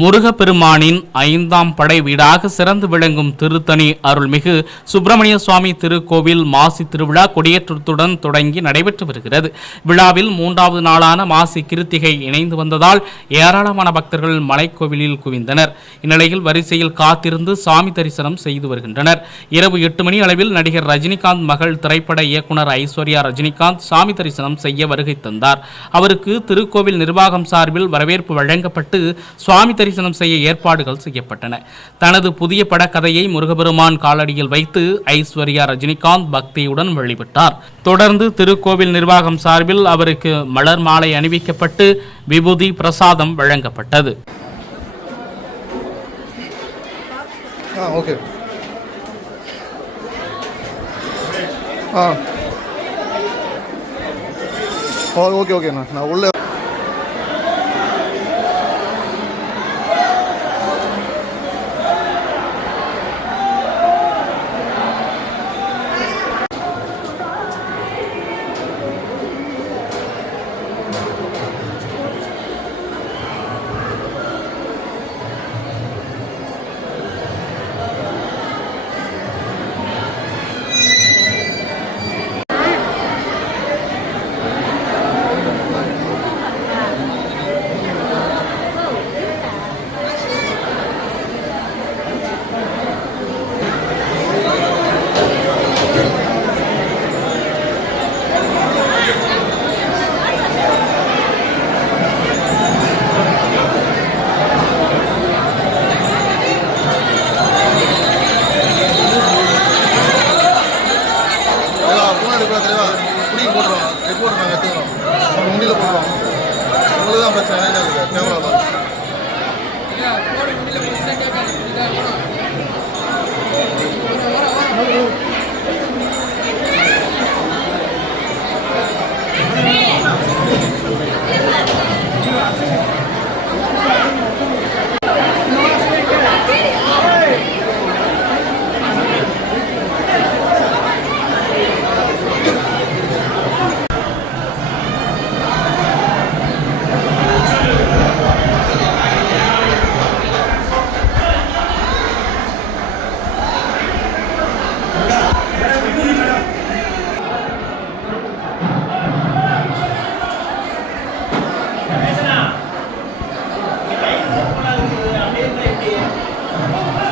முருகப்பெருமானின் ஐந்தாம் படை வீடாக சிறந்து விளங்கும் திருத்தணி அருள்மிகு சுப்பிரமணிய சுவாமி திருக்கோவில் மாசி திருவிழா கொடியேற்றத்துடன் தொடங்கி நடைபெற்று வருகிறது. விழாவில் மூன்றாவது நாளான மாசி கிருத்திகை இணைந்து வந்ததால் ஏராளமான பக்தர்கள் மலைக்கோவிலில் குவிந்தனர். இந்நிலையில் வரிசையில் காத்திருந்து சாமி தரிசனம் செய்து வருகின்றனர். இரவு எட்டு மணி அளவில் நடிகர் ரஜினிகாந்த் மகள் திரைப்பட இயக்குனர் ஐஸ்வர்யா ரஜினிகாந்த் சாமி தரிசனம் செய்ய வருகை தந்தார். அவருக்கு திருக்கோவில் நிர்வாகம் சார்பில் வரவேற்பு வழங்கப்பட்டு சுவாமி தரிசனம் செய்ய ஏற்பாடுகள் செய்யப்பட்டன. தனது புதிய படக்கதையை முருகபெருமான் காலடியில் வைத்து ஐஸ்வர்யா ரஜினிகாந்த் பக்தியுடன் வழிபட்டார் தொடர்ந்து திருக்கோவில் நிர்வாகம் சார்பில் அவருக்கு மலர் மாலை அணிவிக்கப்பட்டு விபூதி பிரசாதம் வழங்கப்பட்டது. ஓகே. ஆ. ஓகே ஓகேண்ணா. நான் உள்ள உங்களுக்கு தான் பிரச்சனை. Camera TP.